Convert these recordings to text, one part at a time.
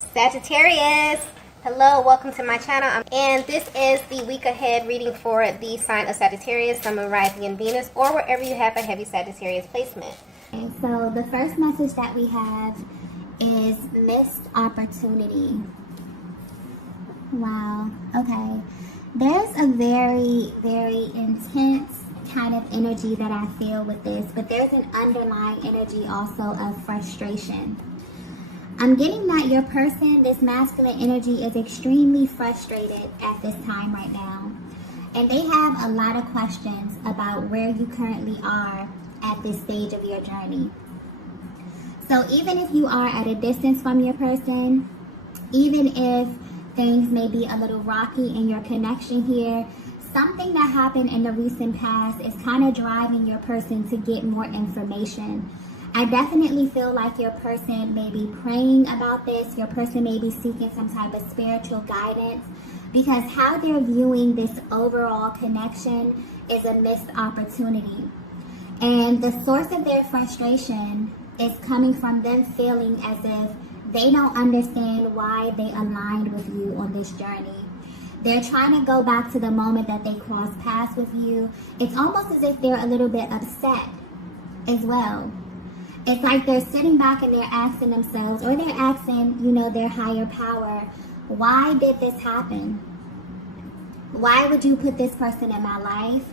Sagittarius, hello, welcome to my channel, and this is the week ahead reading for the sign of Sagittarius, Sun, Moon, Rising, and Venus, or wherever you have a heavy Sagittarius placement. Okay, so the first message that we have is missed opportunity. Wow, okay. There's a very, very intense kind of energy that I feel with this, but there's an underlying energy also of frustration. I'm getting that your person, this masculine energy, is extremely frustrated at this time right now. And they have a lot of questions about where you currently are at this stage of your journey. So even if you are at a distance from your person, even if things may be a little rocky in your connection here, something that happened in the recent past is kind of driving your person to get more information. I definitely feel like your person may be praying about this. Your person may be seeking some type of spiritual guidance, because how they're viewing this overall connection is a missed opportunity. And the source of their frustration is coming from them feeling as if they don't understand why they aligned with you on this journey. They're trying to go back to the moment that they crossed paths with you. It's almost as if they're a little bit upset as well. It's like they're sitting back and they're asking themselves, or they're asking, their higher power, why did this happen? Why would you put this person in my life?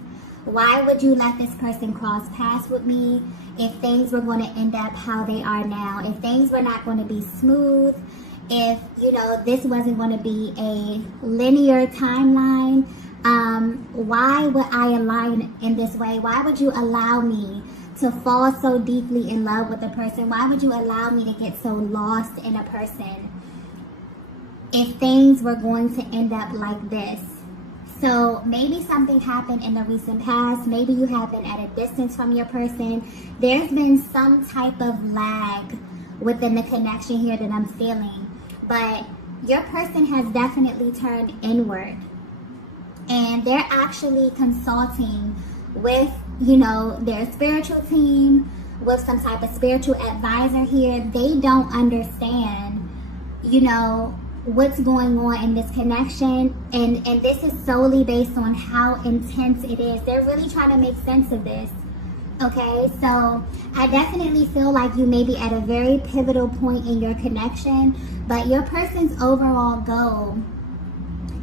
Why would you let this person cross paths with me if things were going to end up how they are now? If things were not going to be smooth, if, this wasn't going to be a linear timeline, why would I align in this way? Why would you allow me to fall so deeply in love with a person? Why would you allow me to get so lost in a person if things were going to end up like this? So maybe something happened in the recent past. Maybe you have been at a distance from your person. There's been some type of lag within the connection here that I'm feeling. But your person has definitely turned inward. And they're actually consulting with their spiritual team, with some type of spiritual advisor here. They don't understand, what's going on in this connection. And this is solely based on how intense it is. They're really trying to make sense of this. Okay, so I definitely feel like you may be at a very pivotal point in your connection, but your person's overall goal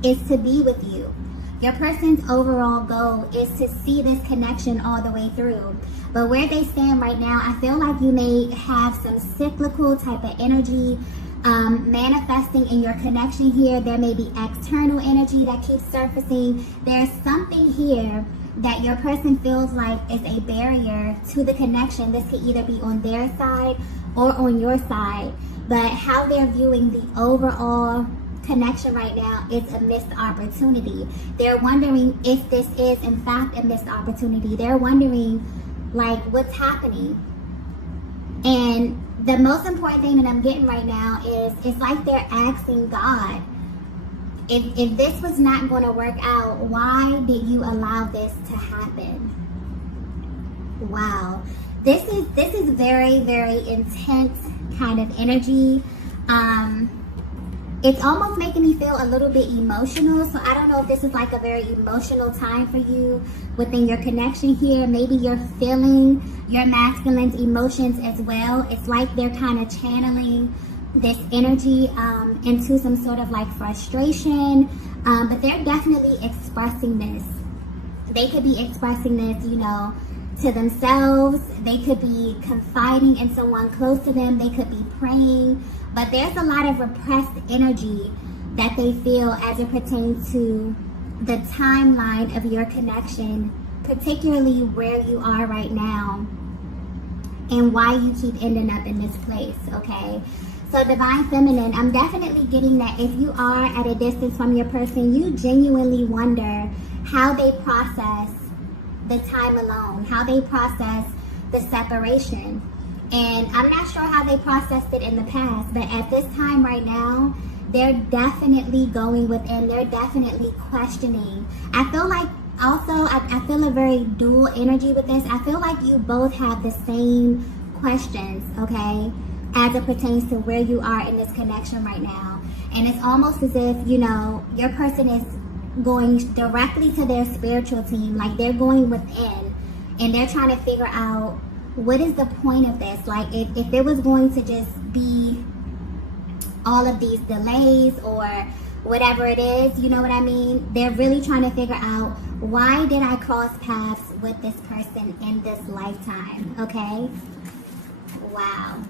is to be with you. Your person's overall goal is to see this connection all the way through. But where they stand right now, I feel like you may have some cyclical type of energy manifesting in your connection here. There may be external energy that keeps surfacing. There's something here that your person feels like is a barrier to the connection. This could either be on their side or on your side. But how they're viewing the overall connection right now is a missed opportunity. They're wondering if this is in fact a missed opportunity. They're wondering what's happening. And the most important thing that I'm getting right now is it's like they're asking God, if this was not going to work out, why did you allow this to happen? Wow, this is very, very intense kind of energy. It's almost making me feel a little bit emotional. So I don't know if this is like a very emotional time for you within your connection here. Maybe you're feeling your masculine's emotions as well. It's like they're kind of channeling this energy into some sort of frustration. But they're definitely expressing this. They could be expressing this, to themselves. They could be confiding in someone close to them. They could be praying. But there's a lot of repressed energy that they feel as it pertains to the timeline of your connection, particularly where you are right now and why you keep ending up in this place, okay? So Divine Feminine, I'm definitely getting that if you are at a distance from your person, you genuinely wonder how they process the time alone, how they process the separation. And I'm not sure how they processed it in the past, but at this time right now, they're definitely going within. They're definitely questioning. I feel like also, I feel a very dual energy with this. I feel like you both have the same questions, okay? as it pertains to where you are in this connection right now. And it's almost as if, you know, your person is going directly to their spiritual team, like they're going within and they're trying to figure out what is the point of this. Like if it was going to just be all of these delays or whatever it is, you know what I mean? They're really trying to figure out, why did I cross paths with this person in this lifetime? Okay. Wow.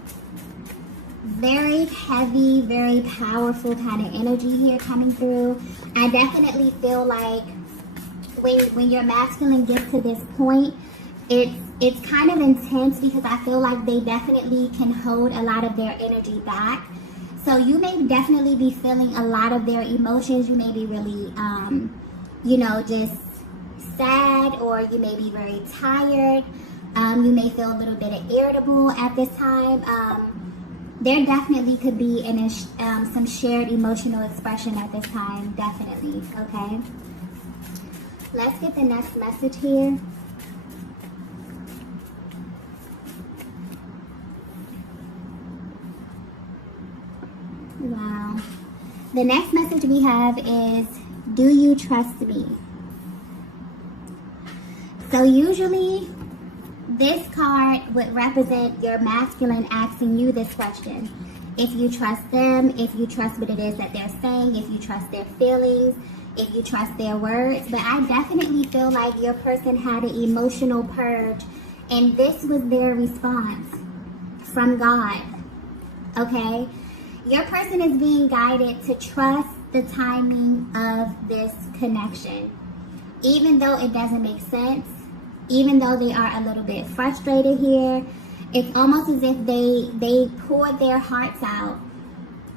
Very heavy, very powerful kind of energy here coming through. I definitely feel like when your masculine gets to this point, it's kind of intense, because I feel like they definitely can hold a lot of their energy back. So you may definitely be feeling a lot of their emotions. You may be really, you know, just sad, or you may be very tired. You may feel a little bit irritable at this time. There definitely could be some shared emotional expression at this time, definitely, okay? Let's get the next message here. Wow. The next message we have is, do you trust me? So usually this card would represent your masculine asking you this question. If you trust them, if you trust what it is that they're saying, if you trust their feelings, if you trust their words. But I definitely feel like your person had an emotional purge, and this was their response from God, okay? Your person is being guided to trust the timing of this connection. Even though it doesn't make sense, even though they are a little bit frustrated here, it's almost as if they poured their hearts out,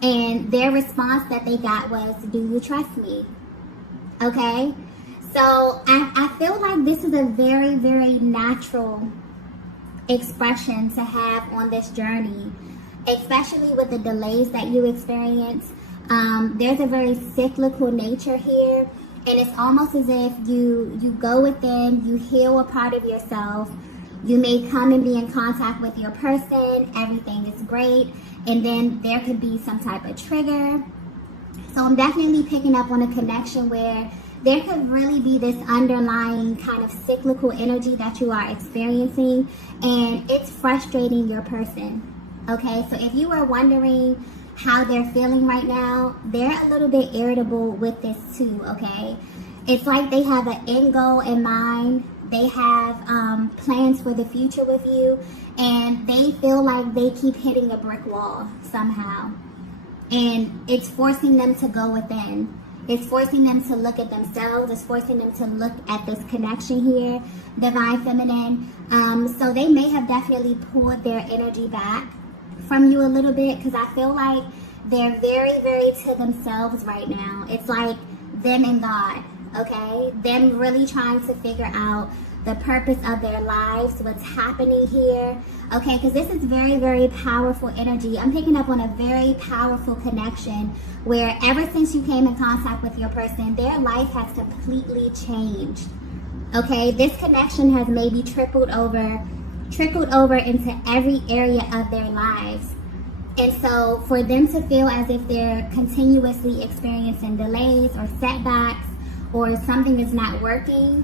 and their response that they got was, do you trust me? Okay? So I feel like this is a very, very natural expression to have on this journey, especially with the delays that you experience. There's a very cyclical nature here, and it's almost as if you go within, you heal a part of yourself, you may come and be in contact with your person, everything is great, and then there could be some type of trigger. So I'm definitely picking up on a connection where there could really be this underlying kind of cyclical energy that you are experiencing, and it's frustrating your person. Okay, so if you were wondering how they're feeling right now, they're a little bit irritable with this too, okay? It's like they have an end goal in mind. They have plans for the future with you, and they feel like they keep hitting a brick wall somehow. And it's forcing them to go within. It's forcing them to look at themselves. It's forcing them to look at this connection here, divine feminine. So they may have definitely pulled their energy back from you a little bit, because I feel like they're very, very to themselves right now. It's like them and God, okay? Them really trying to figure out the purpose of their lives, what's happening here, okay? Because this is very, very powerful energy. I'm picking up on a very powerful connection where ever since you came in contact with your person, their life has completely changed, okay? This connection has maybe trickled over into every area of their lives. And so for them to feel as if they're continuously experiencing delays or setbacks, or something is not working,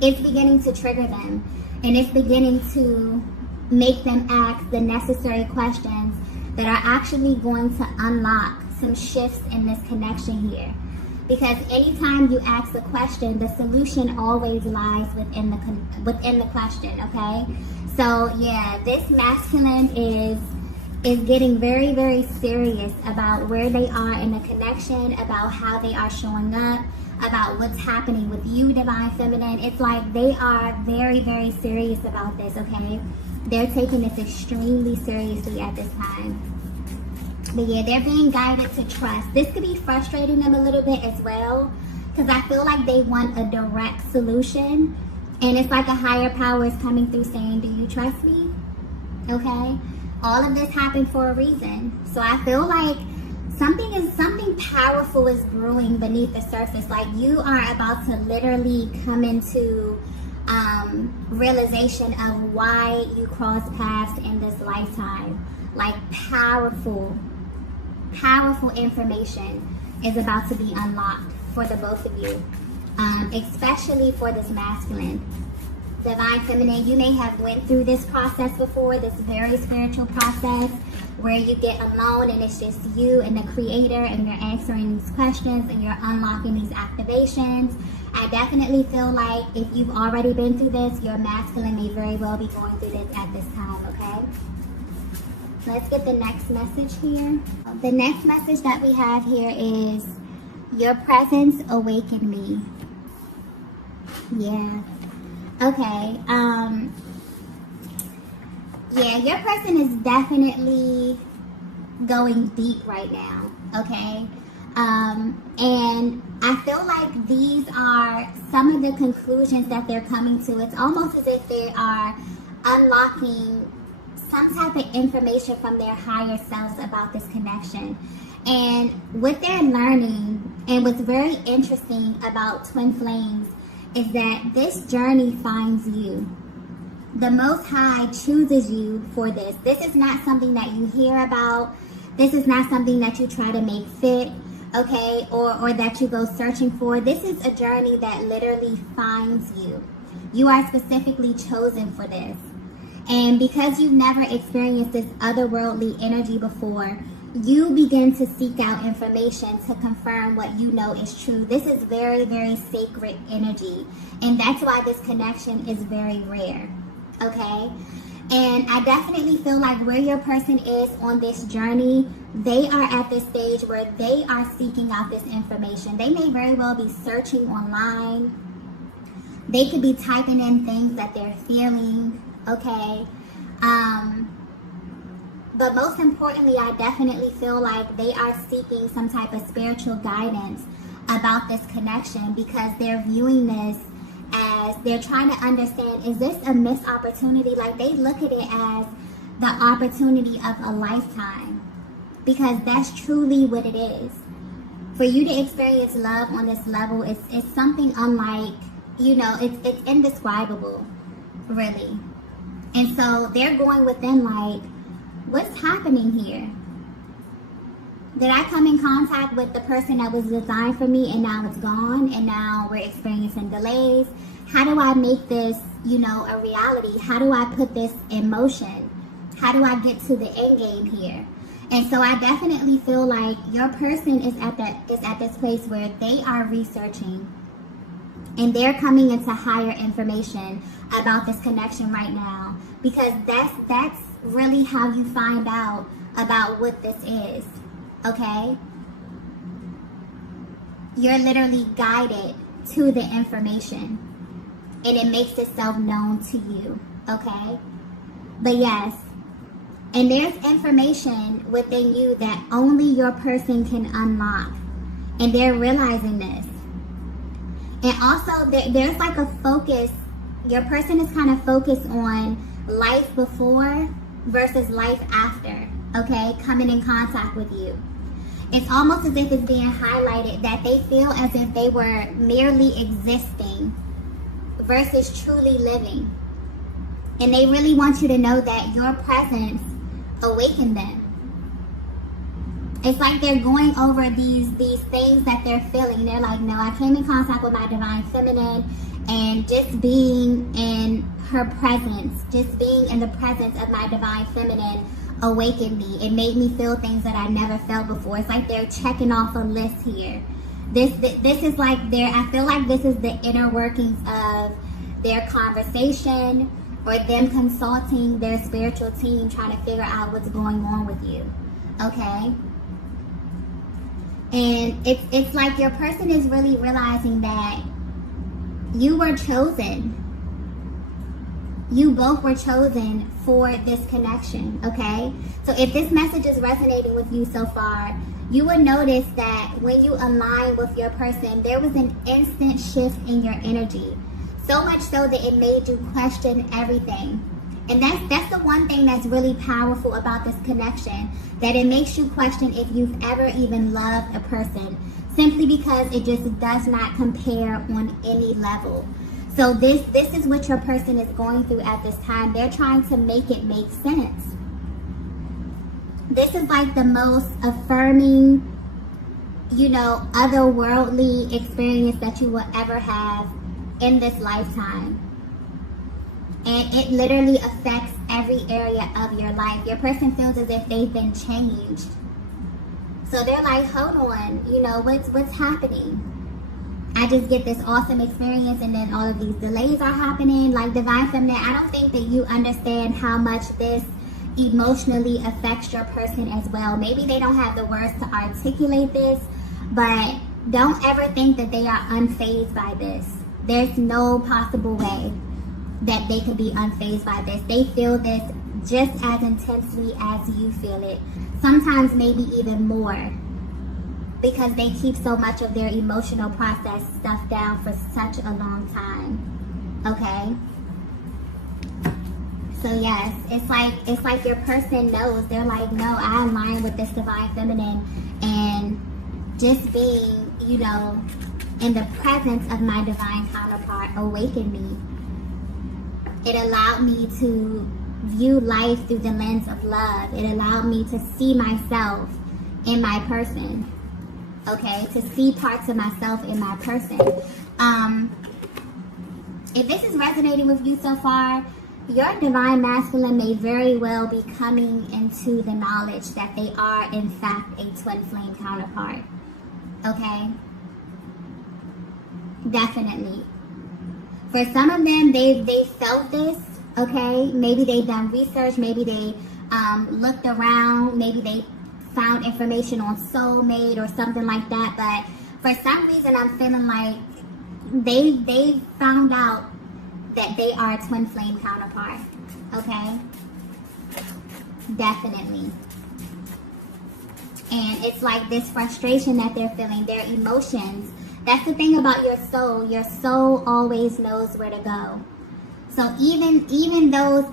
it's beginning to trigger them, and it's beginning to make them ask the necessary questions that are actually going to unlock some shifts in this connection here. Because anytime you ask a question, the solution always lies within the question, okay? So yeah, this masculine is getting very, very serious about where they are in the connection, about how they are showing up, about what's happening with you, divine feminine. It's like they are very, very serious about this, okay? They're taking this extremely seriously at this time. But yeah, they're being guided to trust. This could be frustrating them a little bit as well, because I feel like they want a direct solution, and it's like a higher power is coming through saying, do you trust me? Okay? All of this happened for a reason. So I feel like something powerful is brewing beneath the surface. Like you are about to literally come into realization of why you cross paths in this lifetime. like powerful information is about to be unlocked for the both of you, especially for this masculine. Divine feminine, you may have went through this process before, this very spiritual process where you get alone and it's just you and the creator and you're answering these questions and you're unlocking these activations. I definitely feel like if you've already been through this, your masculine may very well be going through this at this time, okay? Let's get the next message here. The next message that we have here is, your presence awakened me. Yeah. Okay. Yeah, your person is definitely going deep right now, okay? And I feel like these are some of the conclusions that they're coming to. It's almost as if they are unlocking some type of information from their higher selves about this connection. And what they're learning, and what's very interesting about twin flames, is that this journey finds you. The Most High chooses you for this. This is not something that you hear about. This is not something that you try to make fit, okay, or that you go searching for. This is a journey that literally finds you. You are specifically chosen for this. And because you've never experienced this otherworldly energy before, you begin to seek out information to confirm what you know is true. This is very, very sacred energy. And that's why this connection is very rare. Okay? And I definitely feel like where your person is on this journey, they are at this stage where they are seeking out this information. They may very well be searching online. They could be typing in things that they're feeling. Okay? But most importantly, I definitely feel like they are seeking some type of spiritual guidance about this connection, because they're viewing this as, they're trying to understand, is this a missed opportunity? Like, they look at it as the opportunity of a lifetime, because that's truly what it is. For you to experience love on this level, it's something unlike, it's indescribable, really. And so they're going within like, what's happening here? Did I come in contact with the person that was designed for me and now it's gone and now we're experiencing delays? How do I make this, a reality? How do I put this in motion? How do I get to the end game here? And so I definitely feel like your person is at this place where they are researching and they're coming into higher information about this connection right now, because that's really how you find out about what this is, okay? You're literally guided to the information and it makes itself known to you, okay? But yes, and there's information within you that only your person can unlock, and they're realizing this. And also there's like a focus, your person is kind of focused on life before versus life after, okay, coming in contact with you. It's almost as if it's being highlighted that they feel as if they were merely existing versus truly living. And they really want you to know that your presence awakened them. It's like they're going over these things that they're feeling. They're like, no, I came in contact with my divine feminine, and just being in her presence, just being in the presence of my divine feminine awakened me. It made me feel things that I never felt before. It's like they're checking off a list here. This is like I feel like this is the inner workings of their conversation, or them consulting their spiritual team trying to figure out what's going on with you, okay? And it's like your person is really realizing that you were chosen. You both were chosen for this connection, okay? So if this message is resonating with you so far, you will notice that when you align with your person, there was an instant shift in your energy. So much so that it made you question everything. And that's the one thing that's really powerful about this connection, that it makes you question if you've ever even loved a person, simply because it just does not compare on any level. So this is what your person is going through at this time. They're trying to make it make sense. This is like the most affirming, you know, otherworldly experience that you will ever have in this lifetime. And it literally affects every area of your life. Your person feels as if they've been changed. So they're like, hold on, you know, what's happening? I just get this awesome experience and then all of these delays are happening. Like, Divine Feminine, I don't think that you understand how much this emotionally affects your person as well. Maybe they don't have the words to articulate this, but don't ever think that they are unfazed by this. There's no possible way that they could be unfazed by this. They feel this just as intensely as you feel it. Sometimes maybe even more, because they keep so much of their emotional process stuff down for such a long time. Okay? So yes, it's like your person knows. They're like, no, I align with this Divine Feminine, and just being, you know, in the presence of my divine counterpart awakened me. It allowed me to view life through the lens of love. It allowed me to see myself in my person. Okay, to see parts of myself in my person. If this is resonating with you so far, your divine masculine may very well be coming into the knowledge that they are in fact a twin flame counterpart. Okay? Definitely. For some of them, they felt this. Okay? Maybe they've done research. Maybe they looked around. Maybe they found information on soulmate or something like that. But for some reason, I'm feeling like they found out that they are a twin flame counterpart. Okay? Definitely. And it's like this frustration that they're feeling, their emotions. That's the thing about your soul. Your soul always knows where to go. So even those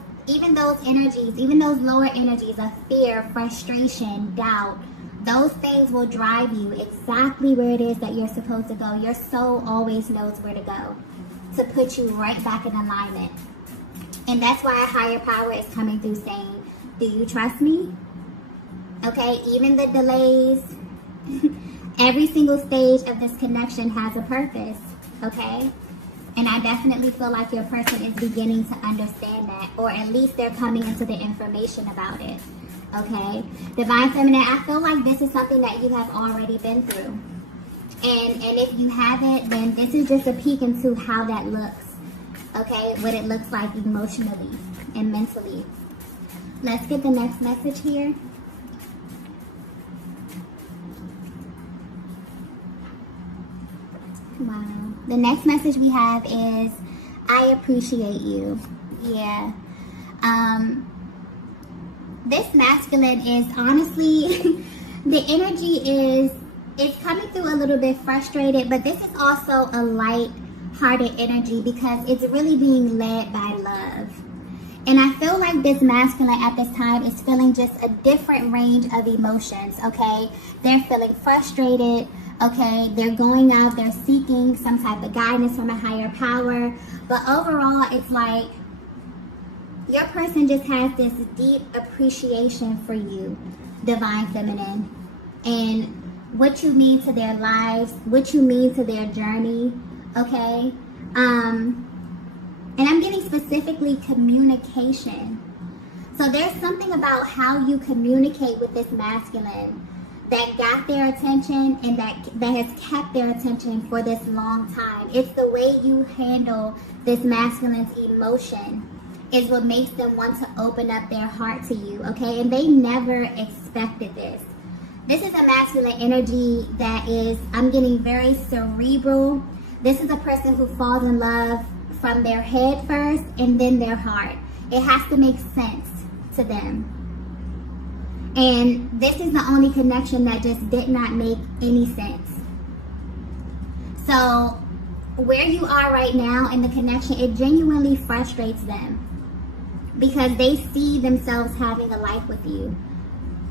energies, even those lower energies of fear, frustration, doubt, those things will drive you exactly where it is that you're supposed to go. Your soul always knows where to go to put you right back in alignment. And that's why a higher power is coming through saying, do you trust me? Okay, even the delays, every single stage of this connection has a purpose. Okay? And I definitely feel like your person is beginning to understand that, or at least they're coming into the information about it. Okay? Divine Feminine, I feel like this is something that you have already been through. And if you haven't, then this is just a peek into how that looks. Okay? What it looks like emotionally and mentally. Let's get the next message here. Wow. The next message we have is, I appreciate you. Yeah. This masculine is honestly, the energy is, it's coming through a little bit frustrated, but this is also a light-hearted energy because it's really being led by love. And I feel like this masculine at this time is feeling just a different range of emotions, okay? They're feeling frustrated, okay? They're going out, they're seeking some type of guidance from a higher power. But overall, it's like your person just has this deep appreciation for you, Divine Feminine, and what you mean to their lives, what you mean to their journey, okay? And I'm getting specifically communication. So there's something about how you communicate with this masculine that got their attention and that has kept their attention for this long time. It's the way you handle this masculine's emotion is what makes them want to open up their heart to you, okay? And they never expected this. This is a masculine energy that is, I'm getting very cerebral. This is a person who falls in love from their head first and then their heart. It has to make sense to them. And this is the only connection that just did not make any sense. So where you are right now in the connection, it genuinely frustrates them because they see themselves having a life with you.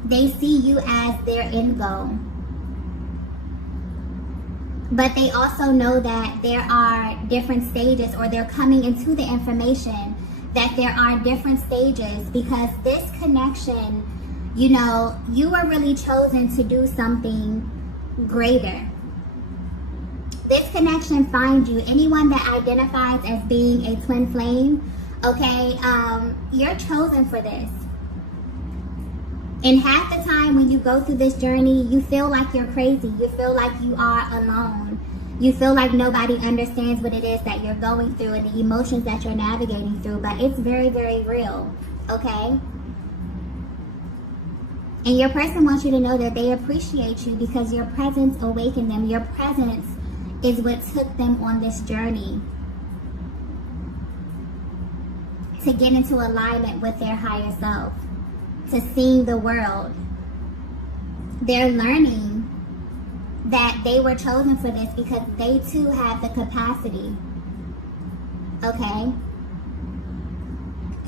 They see you as their end goal. But they also know that there are different stages, or they're coming into the information that there are different stages because this connection You know, you were really chosen to do something greater. This connection finds you. Anyone that identifies as being a twin flame, okay, you're chosen for this. And half the time when you go through this journey, you feel like you're crazy. You feel like you are alone. You feel like nobody understands what it is that you're going through and the emotions that you're navigating through. But it's very, very real, okay? And your person wants you to know that they appreciate you because your presence awakened them. Your presence is what took them on this journey to get into alignment with their higher self, to seeing the world. They're learning that they were chosen for this because they too have the capacity. Okay?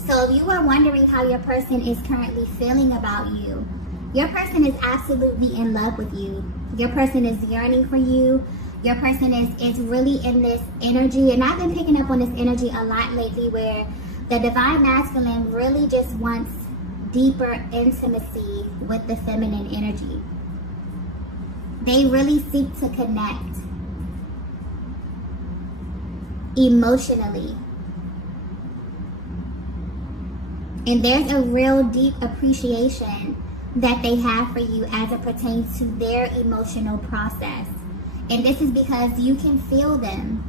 So if you are wondering how your person is currently feeling about you, your person is absolutely in love with you. Your person is yearning for you. Your person is really in this energy. And I've been picking up on this energy a lot lately where the divine masculine really just wants deeper intimacy with the feminine energy. They really seek to connect emotionally. And there's a real deep appreciation that they have for you as it pertains to their emotional process. And this is because you can feel them.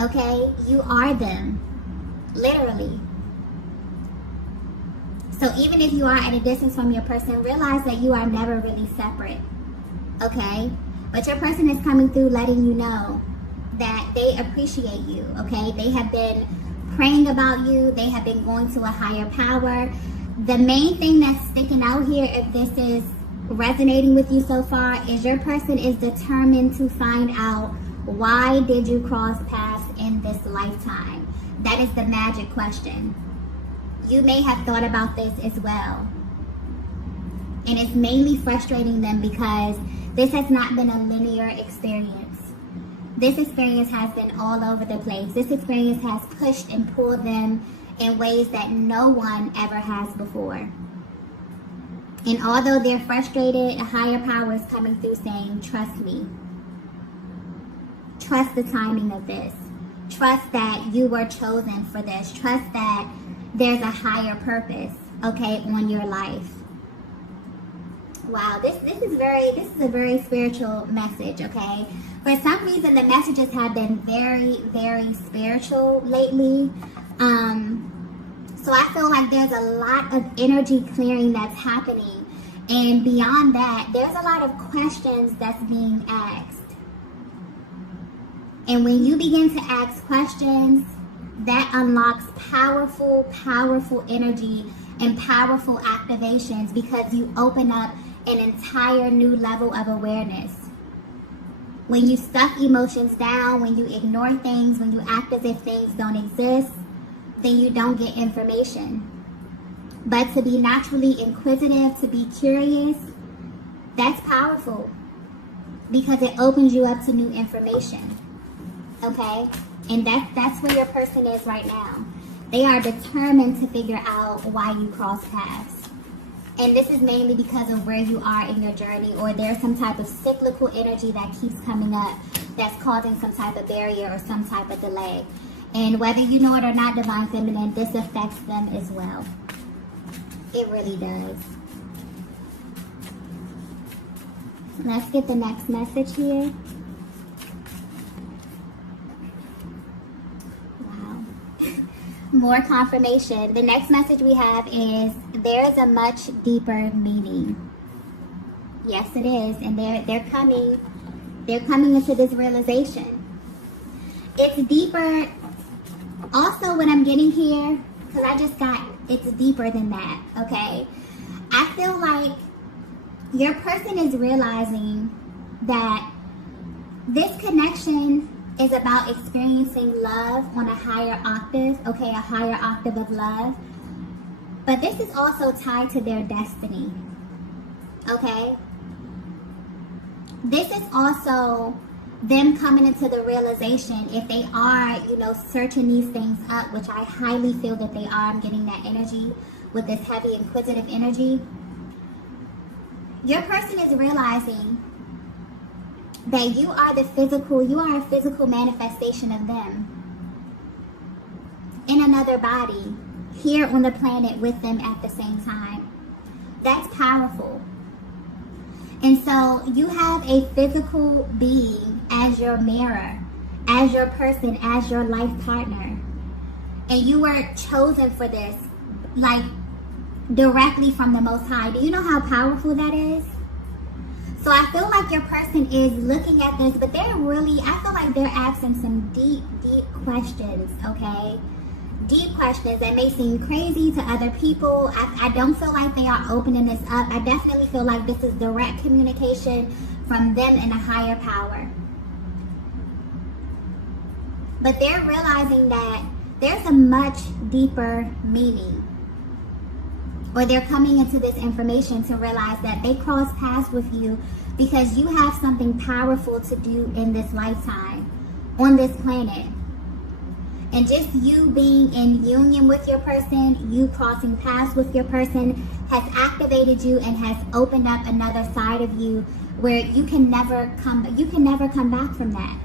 Okay? You are them. Literally. So even if you are at a distance from your person, realize that you are never really separate. Okay? But your person is coming through letting you know that they appreciate you. Okay? They have been praying about you. They have been going to a higher power. The main thing that's sticking out here, if this is resonating with you so far, is your person is determined to find out, why did you cross paths in this lifetime? That is the magic question. You may have thought about this as well. And it's mainly frustrating them because this has not been a linear experience. This experience has been all over the place. This experience has pushed and pulled them in ways that no one ever has before. And although they're frustrated, a higher power is coming through saying, trust me. Trust the timing of this. Trust that you were chosen for this. Trust that there's a higher purpose, okay, on your life. Wow, this is a very spiritual message, okay? For some reason, the messages have been very, very spiritual lately. So I feel like there's a lot of energy clearing that's happening. And beyond that, there's a lot of questions that's being asked. And when you begin to ask questions, that unlocks powerful, powerful energy and powerful activations because you open up an entire new level of awareness. When you stuff emotions down, when you ignore things, when you act as if things don't exist, then you don't get information. But to be naturally inquisitive, to be curious, that's powerful because it opens you up to new information. Okay? And that's where your person is right now. They are determined to figure out why you cross paths. And this is mainly because of where you are in your journey, or there's some type of cyclical energy that keeps coming up that's causing some type of barrier or some type of delay. And whether you know it or not, Divine Feminine, this affects them as well. It really does. Let's get the next message here. Wow. More confirmation. The next message we have is, there's a much deeper meaning. Yes, it is. And they're coming into this realization. It's deeper. Also, what I'm getting here, because I just got, it's deeper than that, okay? I feel like your person is realizing that this connection is about experiencing love on a higher octave, okay, a higher octave of love. But this is also tied to their destiny, okay? This is also them coming into the realization, if they are, searching these things up, which I highly feel that they are. I'm getting that energy with this heavy inquisitive energy. your person is realizing that you are a physical manifestation of them in another body here on the planet with them at the same time. That's powerful. And so you have a physical being as your mirror, as your person, as your life partner. And you were chosen for this, like directly from the Most High. Do you know how powerful that is? So I feel like your person is looking at this, but I feel like they're asking some deep, deep questions, okay? Deep questions that may seem crazy to other people. I don't feel like they are opening this up. I definitely feel like this is direct communication from them and a higher power. But they're realizing that there's a much deeper meaning. Or they're coming into this information to realize that they cross paths with you because you have something powerful to do in this lifetime, on this planet. And just you being in union with your person, you crossing paths with your person, has activated you and has opened up another side of you where you can never come back from that.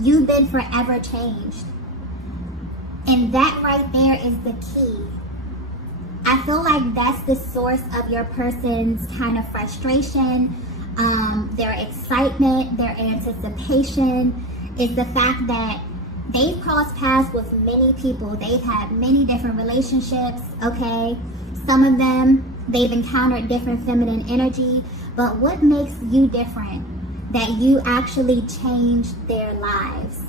You've been forever changed. And that right there is the key. I feel like that's the source of your person's kind of frustration, their excitement, their anticipation, is the fact that they've crossed paths with many people. They've had many different relationships, okay? Some of them, they've encountered different feminine energy. But what makes you different? That you actually changed their lives.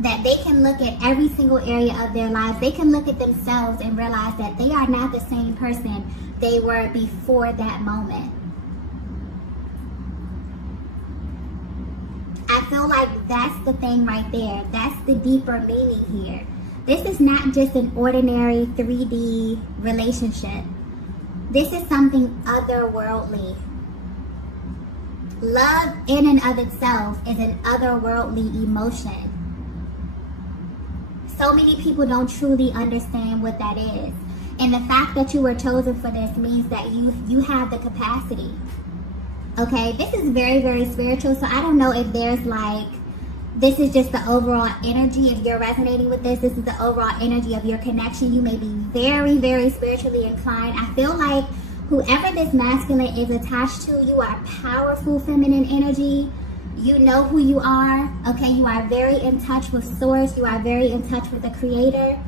That they can look at every single area of their lives. They can look at themselves and realize that they are not the same person they were before that moment. I feel like that's the thing right there. That's the deeper meaning here. This is not just an ordinary 3D relationship. This is something otherworldly. Love in and of itself is an otherworldly emotion. So many people don't truly understand what that is. And the fact that you were chosen for this means that you have the capacity. Okay, this is very, very spiritual. So I don't know if there's like, this is just the overall energy. If you're resonating with this, this is the overall energy of your connection. You may be very, very spiritually inclined. I feel like whoever this masculine is attached to, you are powerful feminine energy. You know who you are, okay? You are very in touch with source. You are very in touch with the creator.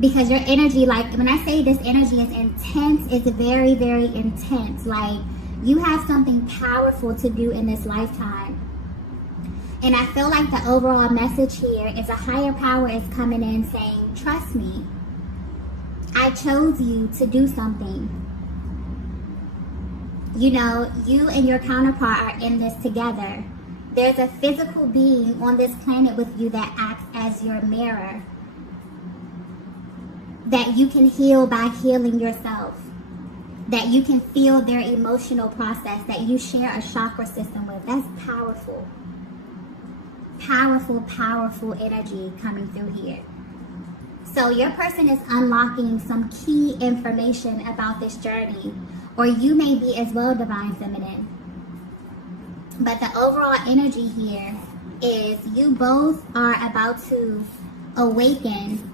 Because your energy, like when I say this energy is intense, it's very, very intense. Like you have something powerful to do in this lifetime. And I feel like the overall message here is a higher power is coming in saying, trust me. I chose you to do something. You know, you and your counterpart are in this together. There's a physical being on this planet with you that acts as your mirror. That you can heal by healing yourself. That you can feel their emotional process. That you share a chakra system with. That's powerful. Powerful, powerful energy coming through here. So your person is unlocking some key information about this journey. Or you may be as well divine feminine. But the overall energy here is you both are about to awaken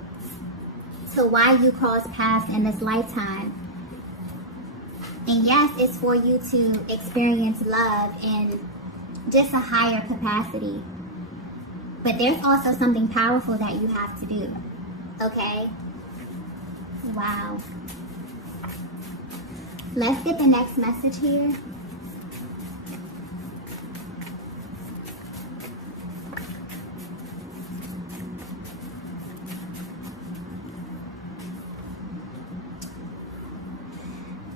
to why you cross paths in this lifetime. And yes, it's for you to experience love in just a higher capacity. But there's also something powerful that you have to do. Okay? Wow. Let's get the next message here.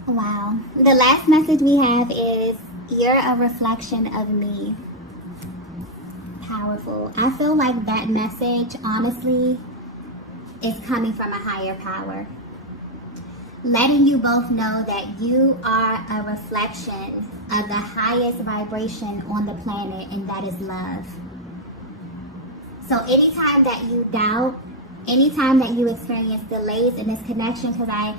Wow. The last message we have is, you're a reflection of me. Powerful. I feel like that message, honestly, is coming from a higher power. Letting you both know that you are a reflection of the highest vibration on the planet, and that is love. So anytime that you doubt, anytime that you experience delays in this connection, because I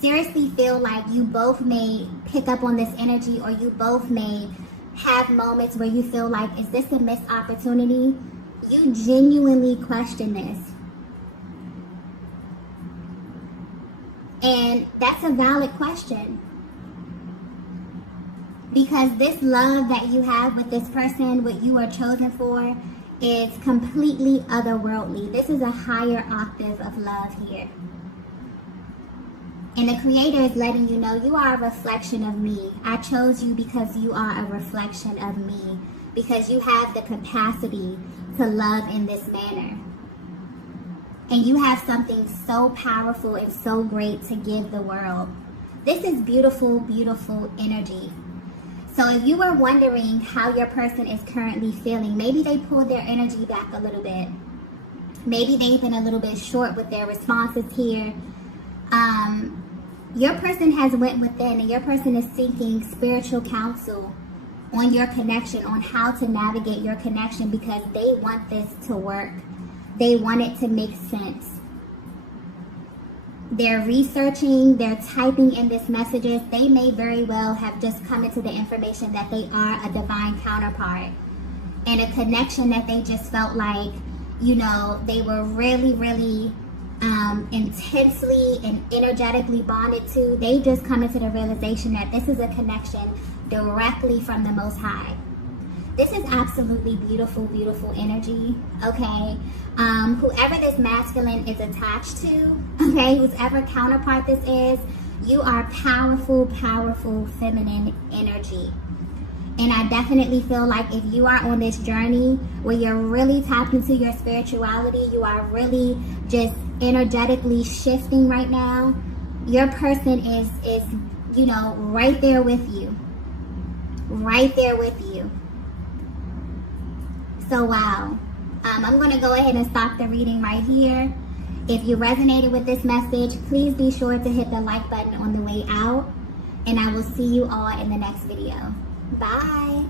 seriously feel like you both may pick up on this energy, or you both may have moments where you feel like, is this a missed opportunity? You genuinely question this. And that's a valid question. Because this love that you have with this person, what you are chosen for, is completely otherworldly. This is a higher octave of love here. And the Creator is letting you know you are a reflection of me. I chose you because you are a reflection of me. Because you have the capacity to love in this manner. And you have something so powerful and so great to give the world. This is beautiful, beautiful energy. So if you were wondering how your person is currently feeling, maybe they pulled their energy back a little bit. Maybe they've been a little bit short with their responses here. Your person has went within, and your person is seeking spiritual counsel on your connection, on how to navigate your connection, because they want this to work. They want it to make sense. They're researching, they're typing in these messages. They may very well have just come into the information that they are a divine counterpart, and a connection that they just felt like, you know, they were really, really intensely and energetically bonded to. They just come into the realization that this is a connection directly from the Most High. This is absolutely beautiful, beautiful energy, okay? Whoever this masculine is attached to, okay, whoever counterpart this is, you are powerful, powerful feminine energy. And I definitely feel like if you are on this journey where you're really tapped into your spirituality, you are really just energetically shifting right now, your person is you know, right there with you. Right there with you. So wow. I'm going to go ahead and stop the reading right here. If you resonated with this message, please be sure to hit the like button on the way out. And I will see you all in the next video. Bye.